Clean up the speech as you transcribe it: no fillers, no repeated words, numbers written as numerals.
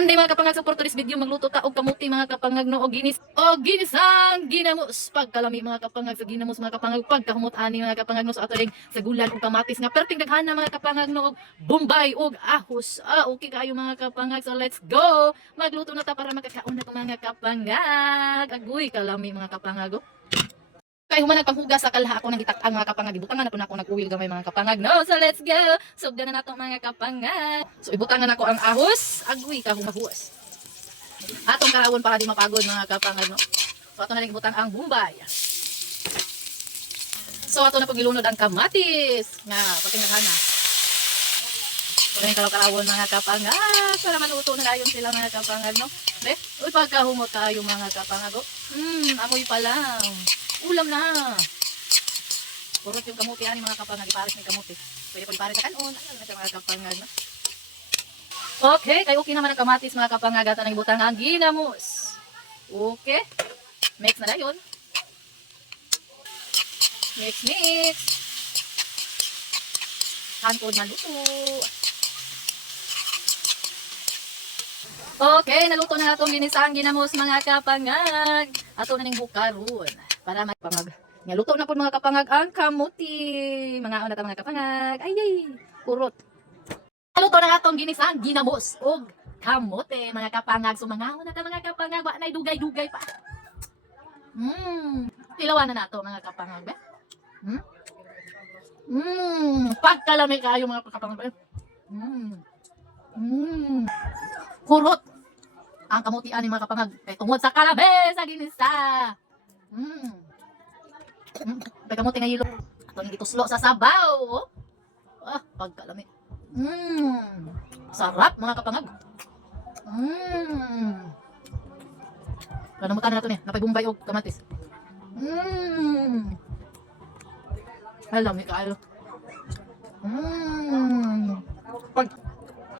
Sunday mga kapangag, sa for today's video magluto ta og kamuti mga kapangag no og ginisang ginamos pagkalami mga kapangag sa ginamos mga kapangag pagkahumot ani mga kapangag no sa ato ding sa gulan ug kamatis nga perting daghana mga kapangag no og bombay ug ahos. Okay kayo mga kapangag, so let's go. Magluto na ta para makakaon na to mga kapangag. Agoy kalami mga kapangag. Kay human nagpanghugas sa kalha ako nang itak-ang mga kapangag, ibutangan na po nako nag-uwil gamay mga kapangag. No, so let's go. Sugdan na nato mga kapangag. So ibutangan nako ang ahos, agoy ka humahuas. Atong karawon para di mapagod mga kapangag no. So ato na ring ibutang ang bumbay. So ato na pagilunod ang kamatis nga patinghana. So rin karawon mga kapangag para maluto na dayon sila mga kapangag no. Be, uy pagkahumot kayo mga kapangag. Amoy pa lang. Ulam na. Purot yung kamuti ani mga kapangag, ipares ng kamuti. Pwede po ipares sa kanon, ano na mga kapangag. No? Okay, kay okay naman ang kamatis mga kapangag at ang ibutang ang ginamos. Okay. Mix na dayon. Mix. Hantod na luto. Okay, naluto na natong ginisang ginamos mga kapangag. Ato na ning bukaron para magpangag. Nga luto na po mga kapangag ang kamuti. Mga una ta mga kapangag. Ay, kurot. Naluto na atong ginisang ginamos og kamote mga kapangag. So mga una ta mga kapangag, wa nay dugay-dugay pa. Tilawan na nato mga kapangag. Pagkalami kayo mga kapangag. Kurot. Ang kamuti ani mga kapangag kay tungod sa kalabe sa ginisa. Kay kamuti nga yelo. Ato ni ituslo sa sabaw. Pagkalami. Sarap mga kapangag. Kanamutan na nato ni, napay bumbay og kamatis. Alam ni kayo.